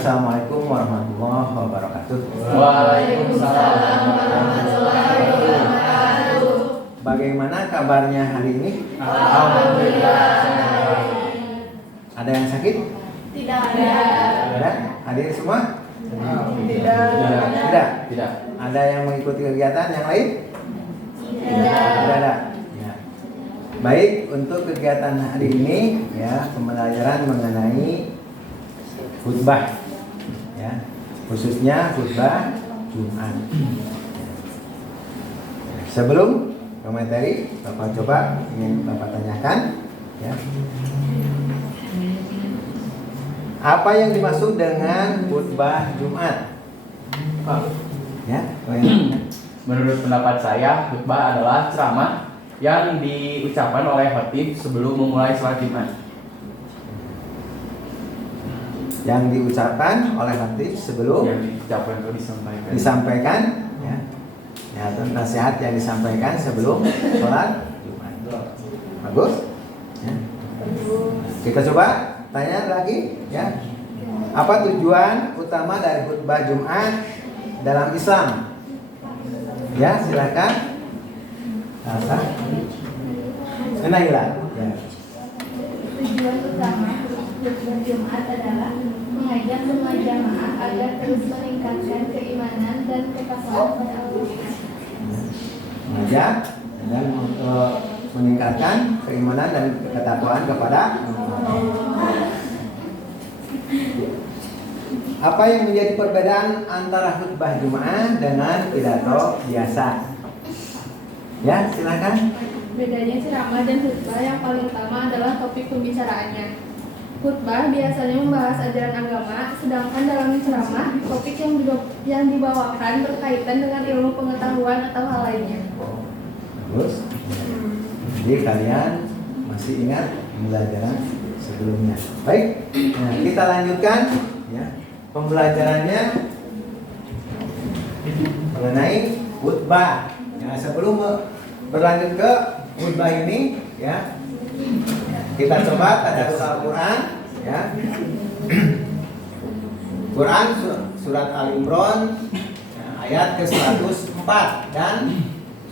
Assalamualaikum warahmatullahi wabarakatuh. Waalaikumsalam warahmatullahi wabarakatuh. Bagaimana kabarnya hari ini? Alhamdulillah. Ada yang sakit? Tidak ada. Ada? Hadir semua? Tidak. Tidak. Ada yang mengikuti kegiatan yang lain? Tidak. Tidak ada. Ya. Baik, untuk kegiatan hari ini ya, pembelajaran mengenai khutbah. Ya, khususnya khutbah Jumat. Sebelum ke materi, Bapak coba ingin Bapak tanyakan, ya. Apa yang dimaksud dengan khutbah Jumat? Ya, Menurut pendapat saya, khutbah adalah ceramah yang diucapkan oleh khatib sebelum memulai sholat Jumat. Yang diucapkan oleh khatib sebelum Yang diucapkan atau disampaikan, ya. Ya, itu nasihat yang disampaikan sebelum sholat Jumat. Bagus? Ya. Kita coba tanya lagi, ya. Apa tujuan utama dari khutbah Jumat dalam Islam? Ya, silakan. Apa? Nailah. Ya. Tujuan utama khutbah Jumat adalah mengajak semua jamaah agar terus meningkatkan keimanan dan ketakwaan kepada Allah. Mengajak dan meningkatkan keimanan dan ketakwaan kepada Allah. Apa yang menjadi perbedaan antara khutbah Jumat dengan pidato biasa? Ya, silakan. Bedanya ceramah dan khutbah yang paling utama adalah topik pembicaraannya. Khutbah biasanya membahas ajaran agama, sedangkan dalam ceramah topik yang dibawakan berkaitan dengan ilmu pengetahuan atau hal lainnya. Bagus. Jadi kalian masih ingat pembelajaran sebelumnya. Baik, nah, kita lanjutkan, ya, pembelajarannya mengenai khutbah. Ya, sebelum berlanjut ke khutbah ini, ya, kita coba tadarus Al-Quran, ya. Quran surat Al-Imran, ya, ayat ke-104 dan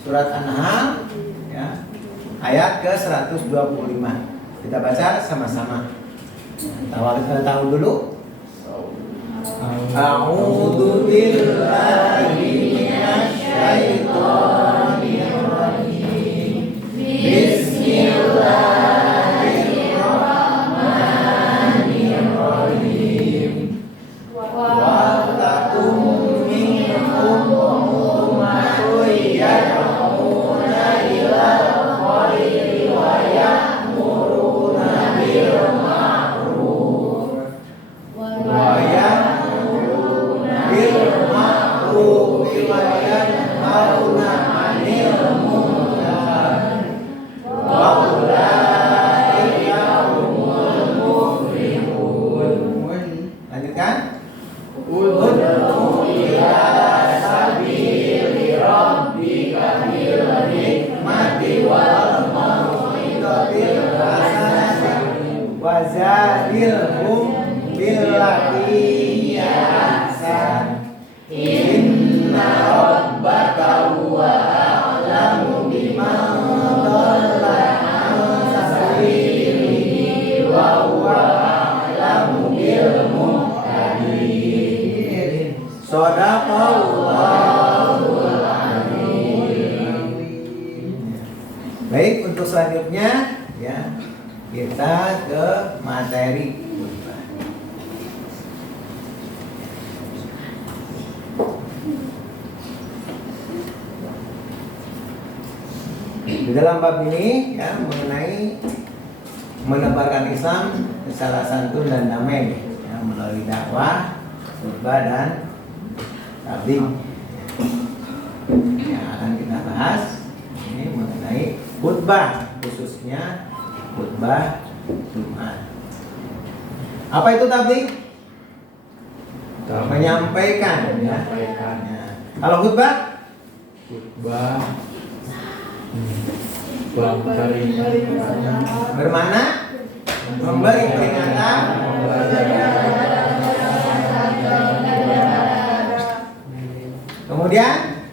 surat An-Nahl, ya, ayat ke-125. Kita baca sama-sama. Tahu dulu. A'udzu billahi minasy syaithanir rajim. Bismillahirrahmanirrahim. Wa takum minhum ummatun yad'una ilal khairi wa ya'muruna bil ma'ruf wa ya'muruna bil ma'ruf wa yanhauna 'anil munkar wa ulaika humul muflihun. Lanjutkan. Ud'u ila sabili rabbika bil hikmati wal mau'izatil hasanati wa zahirhum billati hiya ahsan. Inna rabbaka huwa a'lamu biman dhalla 'an sabilihi wa huwa a'lamu bil muhtadin. Shadaqallahul azim. Baik, untuk selanjutnya, ya, kita ke materi. Di dalam bab ini, ya, mengenai menebarkan Islam secara santun dan damai, ya, melalui dakwah, khutbah dan tabligh. Ya, akan kita bahas ini mengenai khutbah, khususnya khutbah Jumat. Apa itu tabligh? Menyampaikan, ya. Ya. Kalau khutbah? Bermana memberi peringatan Kemudian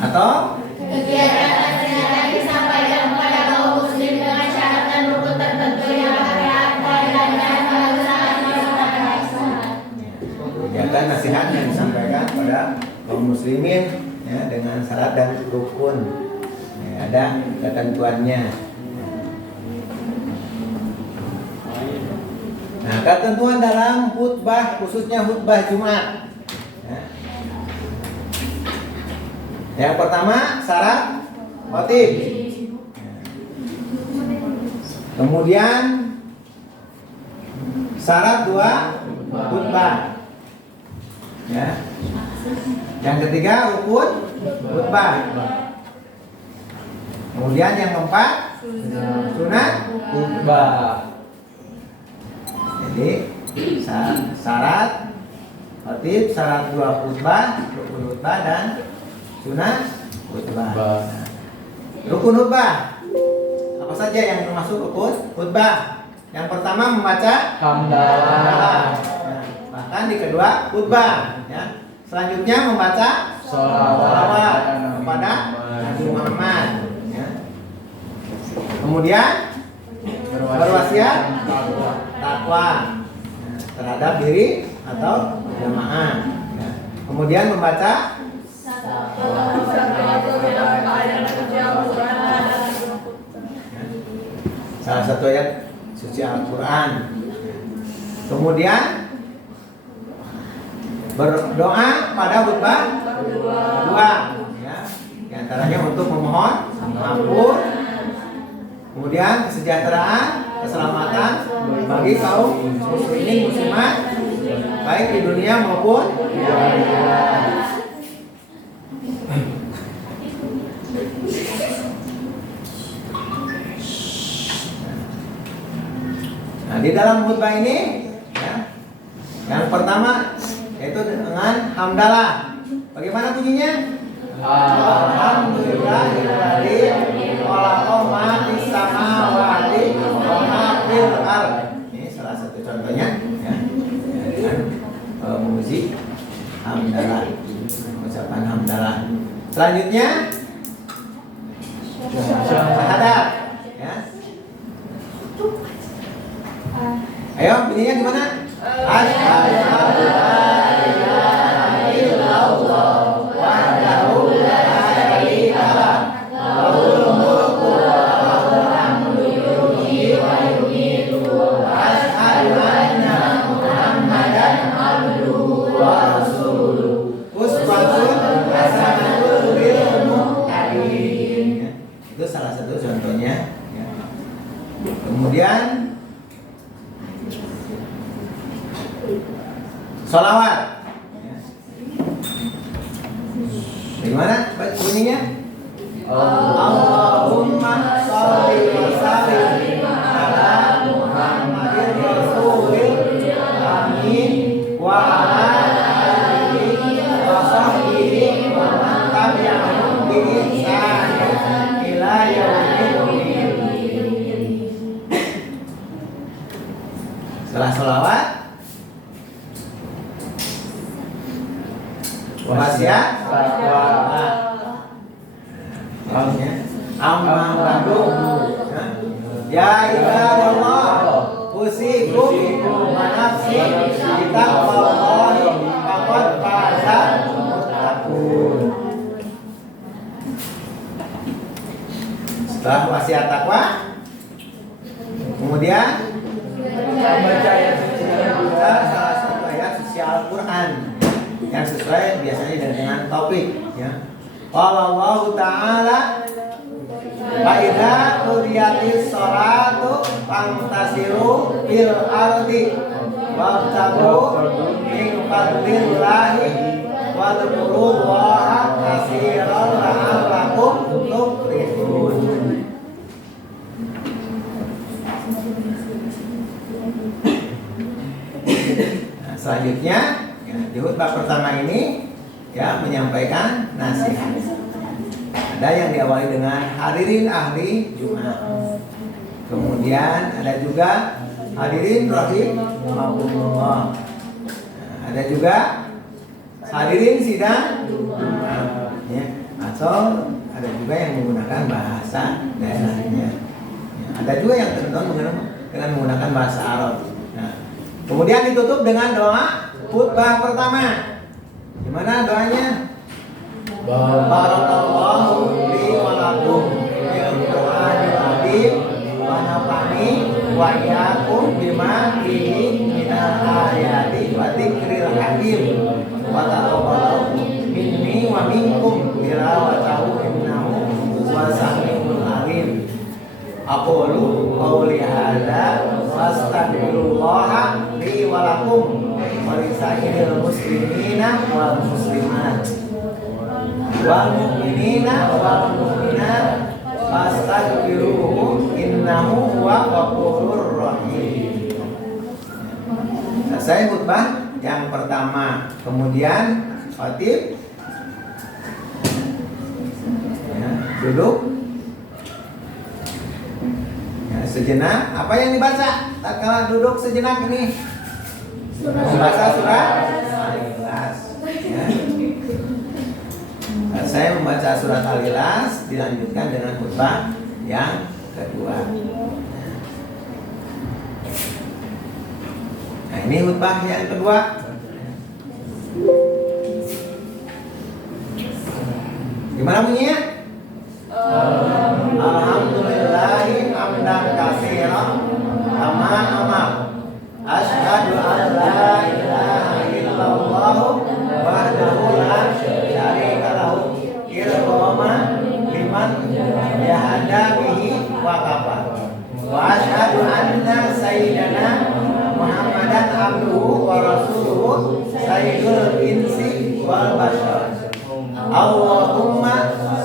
atau kegiatan nasihat yang disampaikan pada kaum muslimin ya, dengan syarat dan rukun ya, ada ketentuannya. Nah, ketentuan dalam khutbah khususnya khutbah Jumat ya. Yang pertama syarat khotib. Kemudian syarat dua khutbah. Ya. Yang ketiga rukun khutbah. Kemudian yang keempat sunat khutbah. Jadi syarat khotib, syarat dua khutbah, rukun khutbah dan sunat khutbah. Rukun khutbah apa saja yang termasuk rukun khutbah? Yang pertama membaca Hamdalah. Bahkan di kedua khutbah ya. Selanjutnya membaca sholawat kepada Nabi Muhammad ya. Kemudian berwasiat takwa ya, terhadap diri atau jamaah ya. Kemudian membaca salah satu ayat suci Al-Quran. Kemudian berdoa pada khutbah kedua ya. Di antaranya untuk memohon ampun, kemudian kesejahteraan, keselamatan bagi kaum muslimin muslimat baik di dunia maupun di akhirat. Nah, di dalam khutbah ini ya, yang pertama yaitu dengan hamdalah. Bagaimana bunyinya? Alhamdulillahilladzi khalaqa ma fis samawati wa ma fil ardh. Ini salah satu contohnya ya. Dengan memuji hamdalah, mengucapkan hamdalah. Selanjutnya syahadat ya. Ayo bunyinya gimana? Asyhadu an la ilaha illallah wahdahu la syarika lah lahul mulku wa lahul hamdu yuhyi wa yumiitu wa asyhadu anna Muhammadan abduhu wa rasuluhu uswatun hasanatun lil muttaqin. Itu salah satu contohnya ya. Kemudian sholawat ya. Bagaimana bunyinya? Allahumma sholli wa sallim ala Muhammadin rasulil amin wa ala alihi wa sahbihi wa man tabi'ahum bi ihsan ila yaumil din. Setelah sholawat wasiat amma ba'du ya ibadallah usikum wa nafsi bitaqwallahi faqad fazal muttaqun. Setelah wasiat takwa kemudian membaca ayat suci salah satu ayat suci Al-Quran yang sesuai biasanya dengan topik ya. Qala Allah Ta'ala fa idza qudiyatis sholatu fantasiru fil ardi wabtagu min fadlillahi wadhkurullaha katsiran la'allakum tuflihun. Nah, selanjutnya di khutbah pertama ini ya menyampaikan nasihat. Ada yang diawali dengan hadirin ahli Jumat. Kemudian ada juga hadirin rahimahumullah. Ada juga hadirin sidang ya, atau ada juga yang menggunakan bahasa daerahnya. Ya, ada juga yang tertentu dengan menggunakan bahasa Arab. Nah, kemudian ditutup dengan doa khutbah pertama. Gimana doanya? Barakallahu li wa lakum bil Qur'anil azim wa nafa'ani wa iyyakum bima fihi minal ayati wa dzikril hakim wa taqabbalu minni wa minkum tilawatahu innahu huwas-sami'ul alim. Aqulu qawli hadza wastaghfirullaha li wa lakum wa lisairil muslimina wal muslimat wal mu'minina wal mu'minat fastaghfiruhu innahu huwa ghafurur rahim. Selesai khutbah yang pertama. Kemudian khatib ya, duduk ya, sejenak. Apa yang dibaca tatkala duduk sejenak ini? Membaca surat Al-Ikhlas ya. Saya membaca surat Al-Ikhlas, dilanjutkan dengan khutbah yang kedua. Nah, ini khutbah yang kedua. Gimana bunyinya? Alhamdulillahi hamdan katsiran kama amar. Asyhadu an la ilaha illallah wahdahu la syarika lahu irqama liman yahda bihi wa kafa. Wa asyhadu anna sayyidana Muhammadan abduhu wa rasuluhu sayyidul insi wal bashar. Allahumma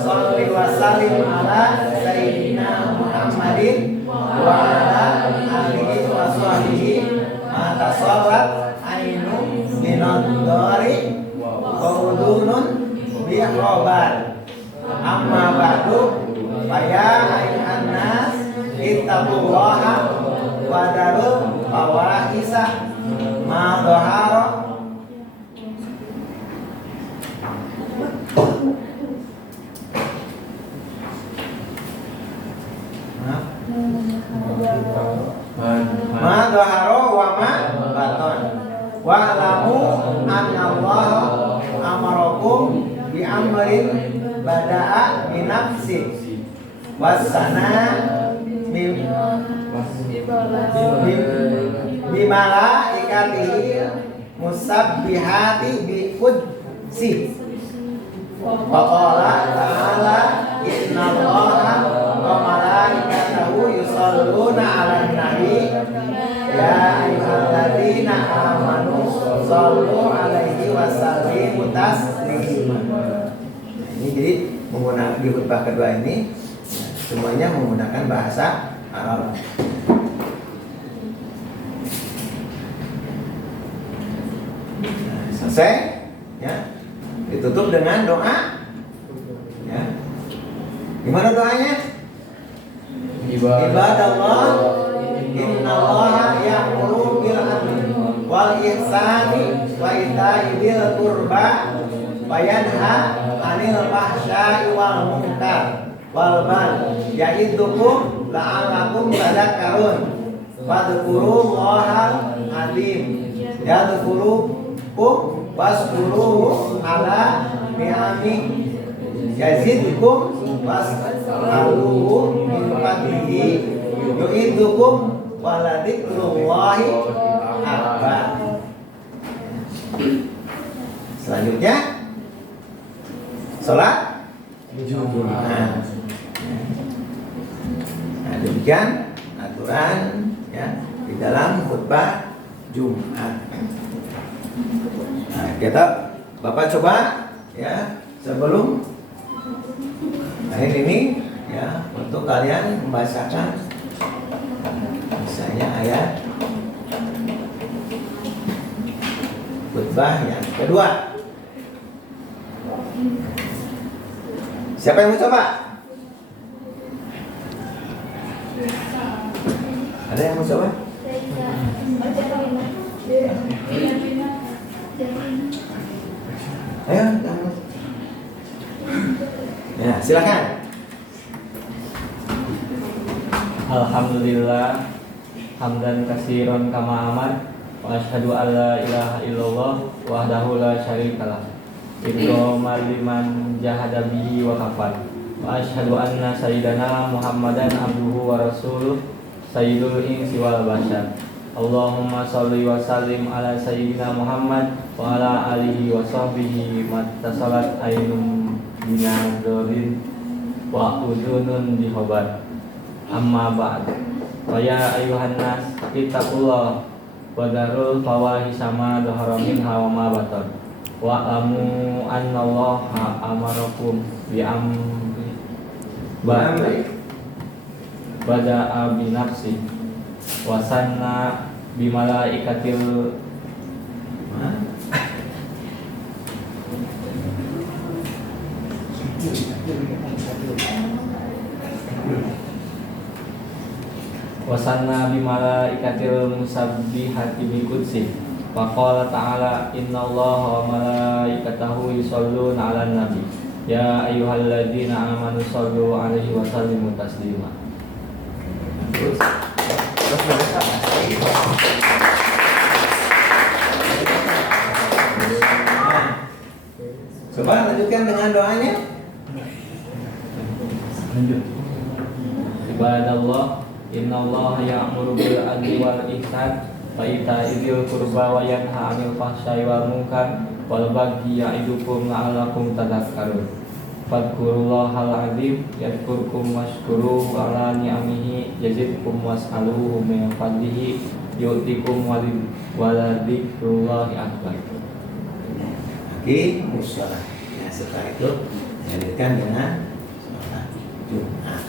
sholli wa sallim ala sayyidina Muhammadin wa ala alihi wa sahbihi ma tasallat ainu binadari wa udunun bi'robat. Amma ba'du faya ayuhan nas ittaqullaha wa darul fawahisa ma dhahara ma dhahara wa ma baton wa alamu anallaha amarakum bi amrin bada'a bi nafsi wasana bi malaikatihi musabbihati bi qudsi wa qala ta'ala innallaha wa malaikatahu yusholluna 'alan nabi ya ayyuhalladzina amanu shollu 'alaihi wa sallimu taslima. Ini jadi menggunakan di khutbah kedua ini semuanya menggunakan bahasa Arab. Nah, selesai ya. Ditutup dengan doa ya. Gimana doanya? Ibadallah innallaha ya'muru bil adli wal ihsani wa ita'i dzil qurba wa yanha 'anil fahsya'i wal munkar wal baghi ya'idukum la'allakum tadhakkarun fadhkurullahal azim yadhkurukum waskuruhu ala ni'ami yazidkum was'aluhu min fadlihi yu'idukum waladikrullahi akbar. Selanjutnya sholat Jumat. Nah, demikian aturan ya di dalam khutbah Jumat. Nah, kita Bapak coba ya sebelum hari ini ya untuk kalian membacakan misalnya ayat khutbah yang kedua. Siapa yang mau coba? Ada yang mau coba? Ayo, kamu. Ya, silakan. Alhamdulillah hamdan katsiran kama aman wa asyhadu an la ilaha illallah wahdahu la syarikalah ikraman liman jahada bihi wa kafar wa asyhadu anna sayyidana Muhammadan abduhu wa rasuluh sayyidul insi wal bashar. Allahumma sholli wa sallim ala sayyidina Muhammad wa ala alihi wa sahbihi mattasalat ainum binadorin wa udunun bihobat. Amma ba'd. Wa ya ayuhan nas ittaqullah wa darul fawahisha ma dhahara minha wa ma batan. Wa amu annallaha amarakum bi amri bada'a bi nafsi wa sanna bi malaikatil wasanna bi malaikatil musabbihati bi qudsi wa qala ta'ala innallaha wa malaikatahu yusholluna 'alan nabi ya ayyuhalladzina amanu shollu 'alaihi wa sallimu taslima. Coba lanjutkan dengan doanya. Lanjut. Ibadallah innallaha ya'muru bil adli wal ihsan wa ita'i dzil qurba wa yanha 'anil fahsya'i wal munkar wal baghi ya'idukum la'allakum tadhakkarun. Fadhkurullahal 'azim yadhkurkum washkuruhu 'ala ni'amihi yazidkum was'aluhu min fadlihi yu'tikum waladzikrullahi akbar. Oke, musola. Ya, setelah itu lanjutkan dengan sholat Jumat.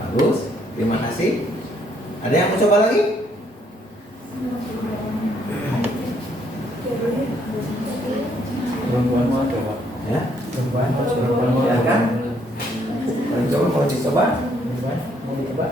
Bagus, terima kasih. Ada yang mau coba lagi? Perempuan mau coba. Ya, Perempuan mau ya kan? Mau dicoba, mau dicoba? Mau dicoba.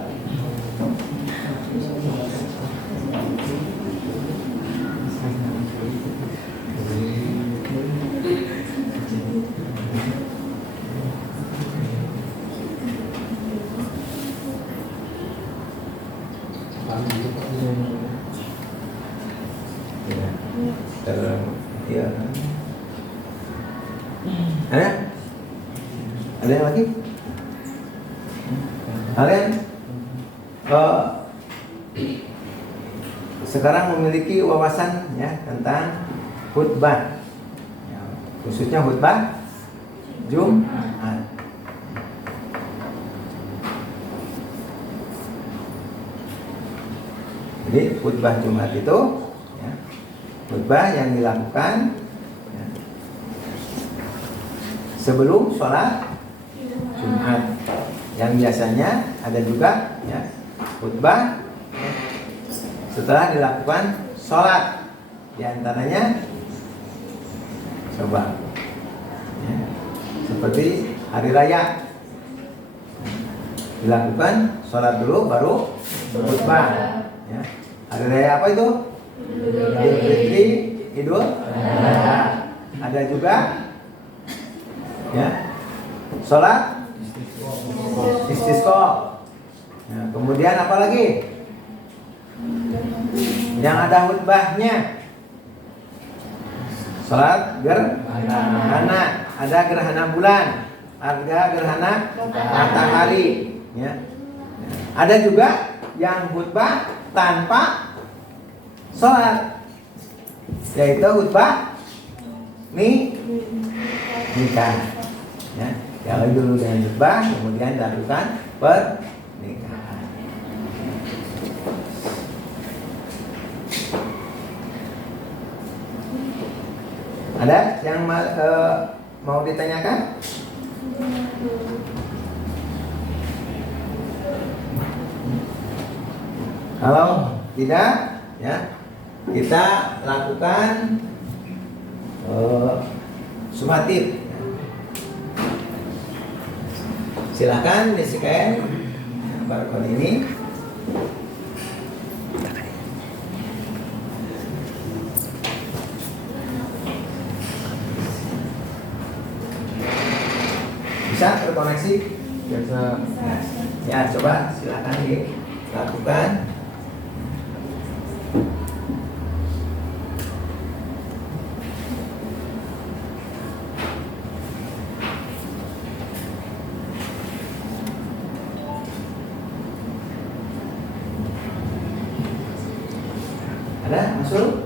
Ya. Ada? Ada yang lagi? Kalian sekarang memiliki wawasan ya tentang khutbah, ya, khususnya khutbah Jumat. Jadi khutbah Jumat itu ya, khutbah yang dilakukan ya, sebelum sholat Jumat, yang biasanya ada juga ya, khutbah ya, setelah dilakukan sholat, di antaranya coba ya, seperti hari raya dilakukan sholat dulu baru khutbah ya. Hari raya apa itu? Idul Fitri, Idul Adha. Ada juga ya sholat istisqa. Nah, kemudian apa lagi? Yang ada khutbahnya. Sholat gerhana, ada gerhana bulan, ada gerhana matahari ya. Ada juga yang khutbah tanpa sholat, yaitu khutbah nikah ya. Yang dulu dengan khutbah, kemudian dilakukan pernikahan. Ada yang mau ditanyakan? Kalau tidak, ya kita lakukan sumatif. Silakan di scan barcode ini. sih? Biasa. Ya, coba silakan dilakukan. Ada masuk?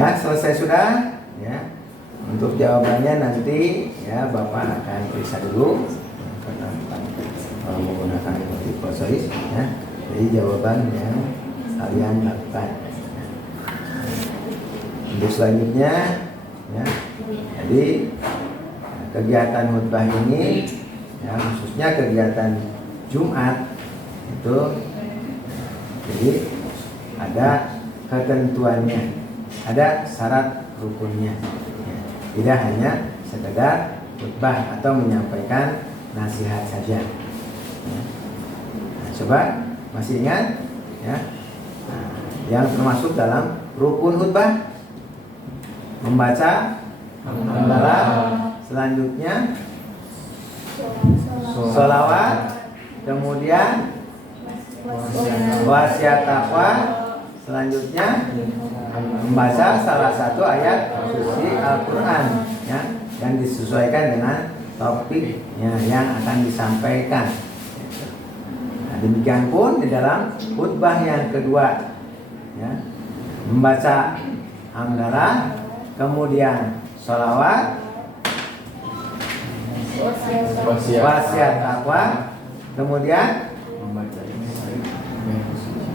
Ya, selesai sudah. Ya, untuk jawabannya nanti ya Bapak akan periksa dulu kalau menggunakan multiple choice. Ya, jadi jawaban yang kalian lakukan. Untuk selanjutnya, ya, jadi kegiatan khutbah ini, ya, khususnya kegiatan Jumat itu, jadi ada ketentuannya. Ada syarat rukunnya, ya. Tidak hanya sekedar khutbah atau menyampaikan nasihat saja. Ya. Nah, coba masih ingat, ya, nah, yang termasuk dalam rukun khutbah: membaca hamdalah, selanjutnya sholawat, kemudian wasiat taqwa, selanjutnya membaca salah satu ayat suci Al-Quran, ya, yang disesuaikan dengan topiknya yang akan disampaikan. Nah, demikian pun di dalam khutbah yang kedua, ya, membaca hamdalah, kemudian sholawat, wasiat taqwa, kemudian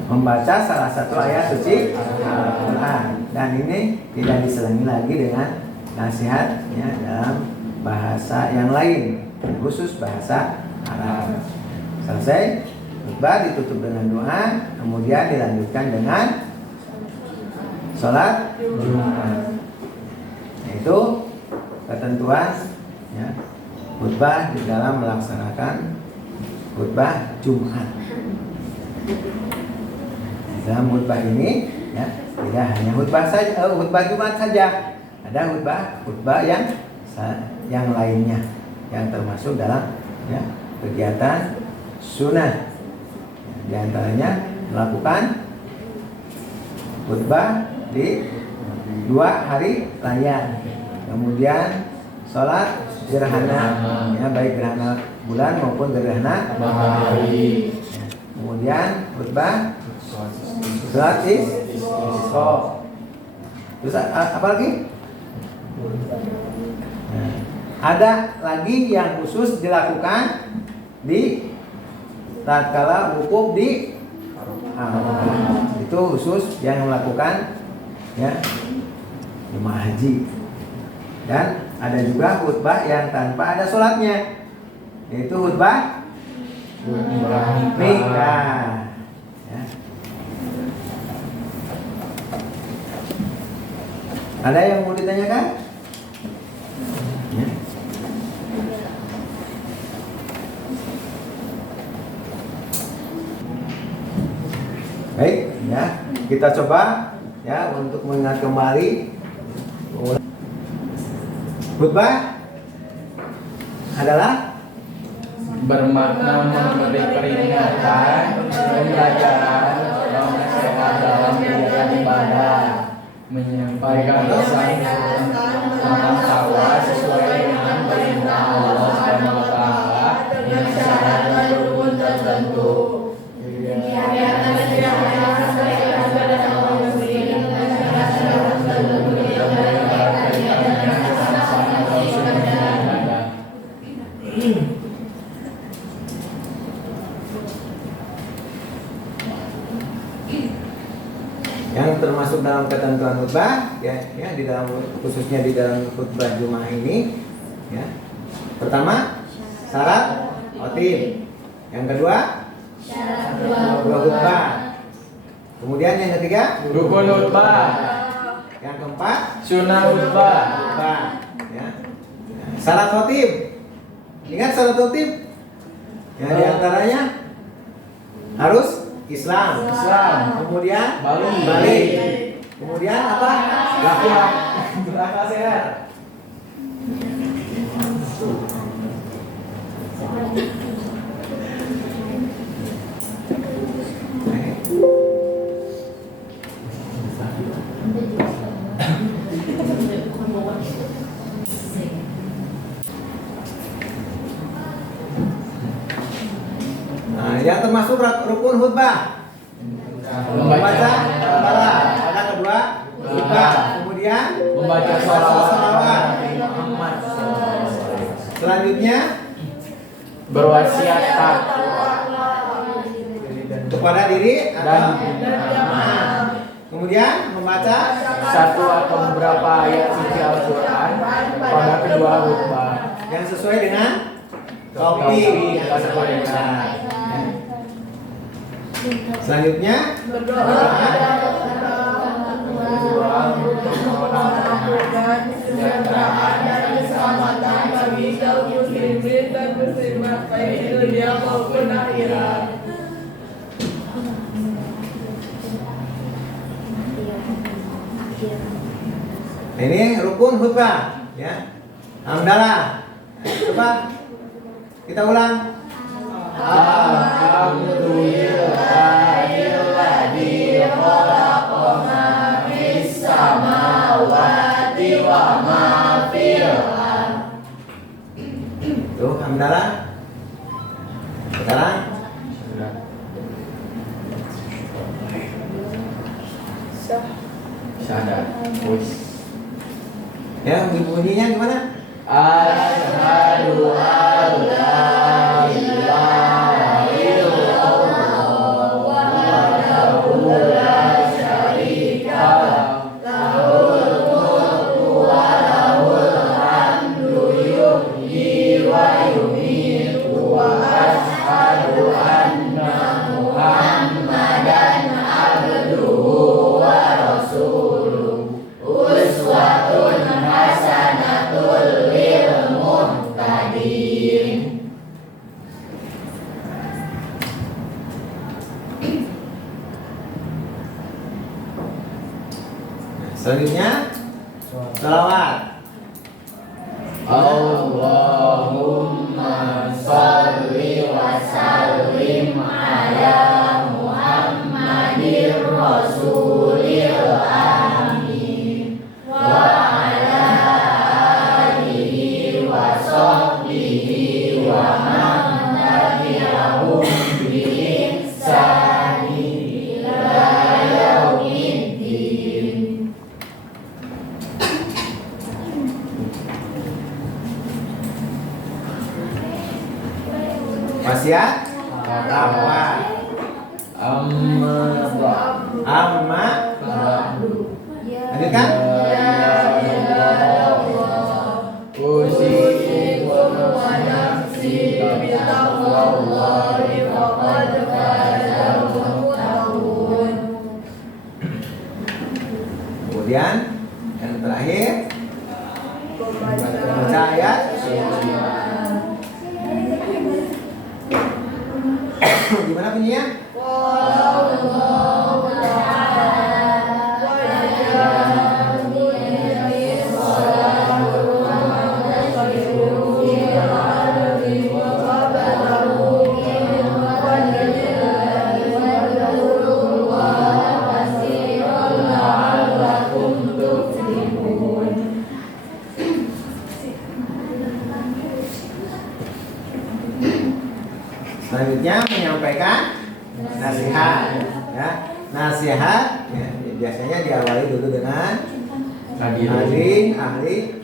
membaca salah satu ayat suci Al-Quran, dan ini tidak diselingi lagi dengan nasihat, ya, dalam bahasa yang lain, khusus bahasa Arab. Selesai khutbah ditutup dengan doa, kemudian dilanjutkan dengan sholat Jumat. Itu ketentuan, ya, khutbah di dalam melaksanakan khutbah Jumat. Dalam khutbah ini, ya, tidak hanya khutbah saja, khutbah Jumat saja, ada khutbah yang lainnya yang termasuk dalam, ya, kegiatan sunnah. Di antaranya melakukan khutbah di 2 hari raya. Kemudian sholat gerhana, ya, baik gerhana bulan maupun gerhana matahari. Kemudian khutbah sholat isya. Terus apa lagi? Nah, ada lagi yang khusus dilakukan di tatkala wukuf di Arafah. Itu khusus yang melakukan, ya, jemaah haji. Dan ada juga khutbah yang tanpa ada sholatnya, yaitu khutbah nikah. Ya. Ada yang mau ditanyakan? Ya. Baik, ya, kita coba, ya, untuk mengingat kembali. Khutbah adalah bermakna memberi peringatan, pembelajaran, dan nasihat dalam kegiatan ibadah, menyampaikan pesan tentang takwa sesuai dengan perintah Allah Subhanahu wa taala dengan syarat dan rukun tertentu. yang termasuk dalam ketentuan khutbah, ya, di dalam, khususnya di dalam khutbah Jumat ini, ya. Pertama, syarat khotib. Yang kedua, syarat dua khutbah. Kemudian yang ketiga, Rukun khutbah, yang keempat, sunnah khutbah. khutbah, ya. Syarat khotib. Ingat syarat khotib? Ya, diantaranya harus Islam. Kemudian balik. Kemudian apa? Berakal sehat. Nah, yang termasuk rukun khutbah, membaca hamdalah. Ada kedua khutbah. Kemudian Membaca sholawat. Selanjutnya Berwasiat kepada diri dan kemudian membaca satu atau beberapa ayat suci Al-Quran pada kedua khutbah. yang sesuai dengan topik. Selanjutnya kesejahteraan dan keselamatan bagi kaum muslimin dan muslimat baik di dunia maupun akhirat. ini rukun khutbah, ya. Hamdalah. Coba kita ulang. Alhamdulillahilladzi khalaqa ma fis samawati wa ma fil ardh. Tuh, hamdalah. Sekarang Syahadat. ya, bunyinya gimana? Asyhadu an la ilaha illallah wahdahu la syarika lah, lahul mulku wa lahul hamdu yuhyi wa yumiitu wa asyhadu anna Muhammadan abduhu wa rasuluh. Uswatun hasanatul lil muhtadin. Selanjutnya salawat. Allahumma sholli wa sallim ala Muhammadir Rasulil Amin. Wasiat apa? Amma Amma. Lanjutkan. Usikum wa nafsi bitaqwallahi faqad fazal muttaqun. Kemudian yang terakhir baca ayat. Gimana bunyinya? Selanjutnya menyampaikan nasihat, ya. Nasihat ya, biasanya diawali dulu dengan hadirin ahli,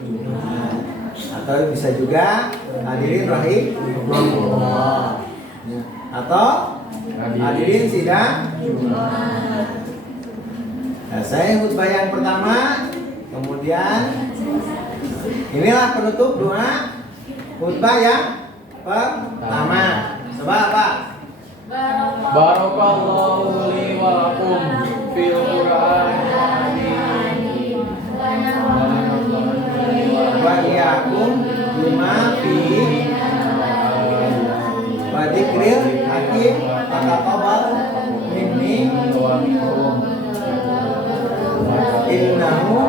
atau bisa juga hadirin rahimahullah, ya. Atau hadirin sidang. Nah, saya khutbah yang pertama, kemudian inilah penutup doa khutbah yang pertama. Coba apa? Barakallahu li wa lakum fil Qur'an Wa iyyakum bima fihi wa dzikril hakim taqabbal minni wa minkum innahu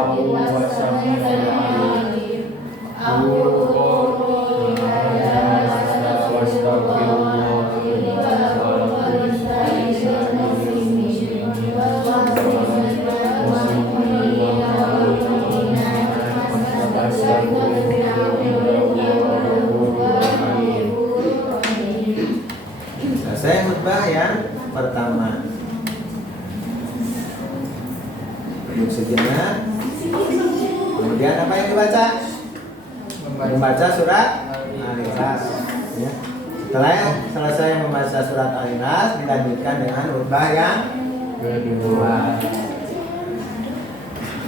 Saya khutbah yang pertama. Duduk sejenak. Kemudian apa yang dibaca? Membaca surat Al-Ikhlas. Ya. Setelah selesai membaca surat Al-Ikhlas, dilanjutkan dengan khutbah yang kedua.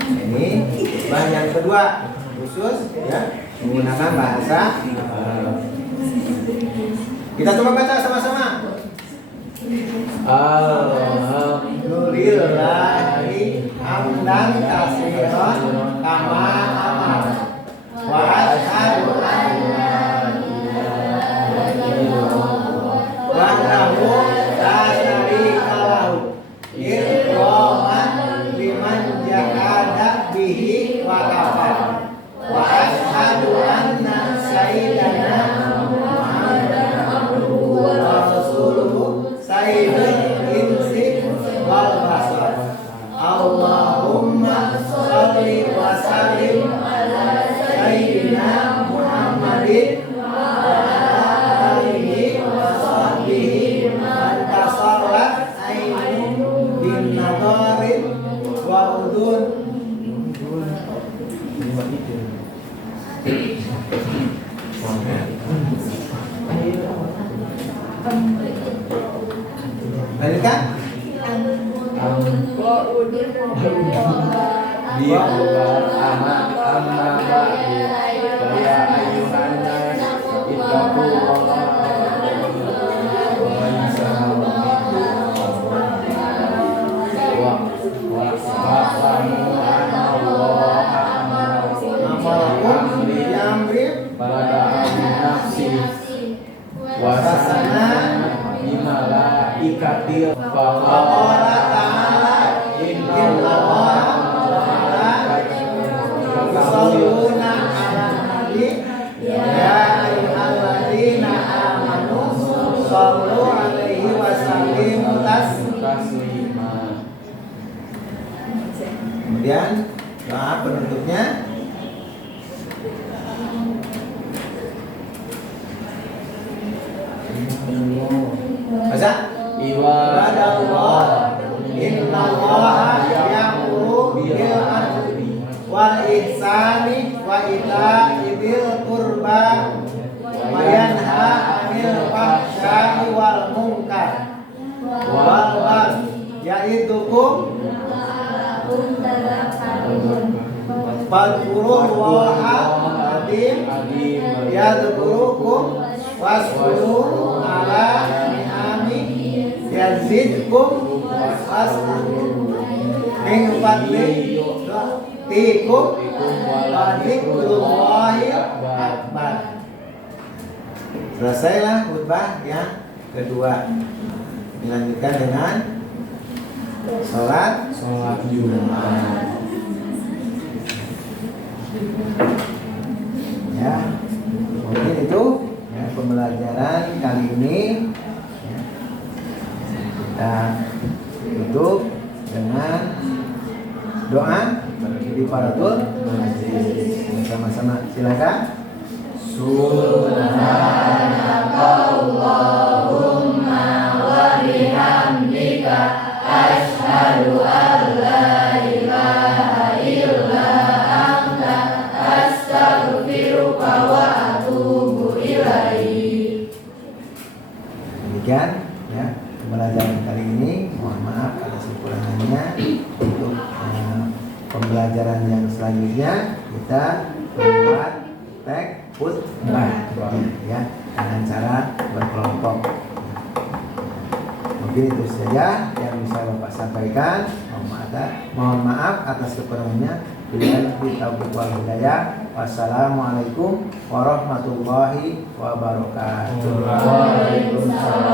Ini khutbah yang kedua khusus ya menggunakan bahasa kita coba baca sama-sama. Alhamdulillahi hamdan katsiran kama amar wa asyhadu an la ilaha illallah wahdahu la syarika lahu ikraman liman jahada bihi wa kafar wa asyhadu anna sayyidana Sayyidul insi wal basar. Allahumma sholli wa sallim ala sayyidina Muhammadin wa ala alihi wa sahbihi man tasarrat ainun bin nadarin wa udun. Lanjutkan. Dia bukan amat amma ya ayuhan nas ittaqullah wasana bimala ikatil Allah Ta'ala innallaha yusholluna 'alan nabi ya ayyuhalladzina amanu shollu 'alaihi wa sallimu taslima. Kemudian doa penutupnya. Baca. Ibadallah innallaha ya'muru bil 'adli wal ihsani wa ita'i dzil qurba wa yanha 'anil anil fahsya'i wal munkar wal baghi ya'idukum fadhkurullaha azim yadhkurukum waskuruhu ala ni'amihi yazidkum waskuruhu min fadlihi tikum wa dzikrullahi akbar. Selesailah khutbah yang kedua. Dilanjutkan dengan sholat Jumat. Ya, mungkin itu ya, pembelajaran kali ini ya. Kita tutup dengan doa di Fardul Majlis. Sama-sama silakan. Subhanakallahumma wa bihamdika asyhadu an la ilaha illa anta astaghfiruka wa atubu ilaik. Demikian ya pembelajaran kali ini. Mohon maaf atas kekurangannya. Untuk pembelajaran yang selanjutnya kita membuat teks khutbah ya dengan cara berkelompok. Mungkin itu saja yang bisa Bapak sampaikan. Mohon maaf atas kekurangannya. Billahi taufiq wal hidayah. Wassalamualaikum warahmatullahi wabarakatuh. Waalaikumsalam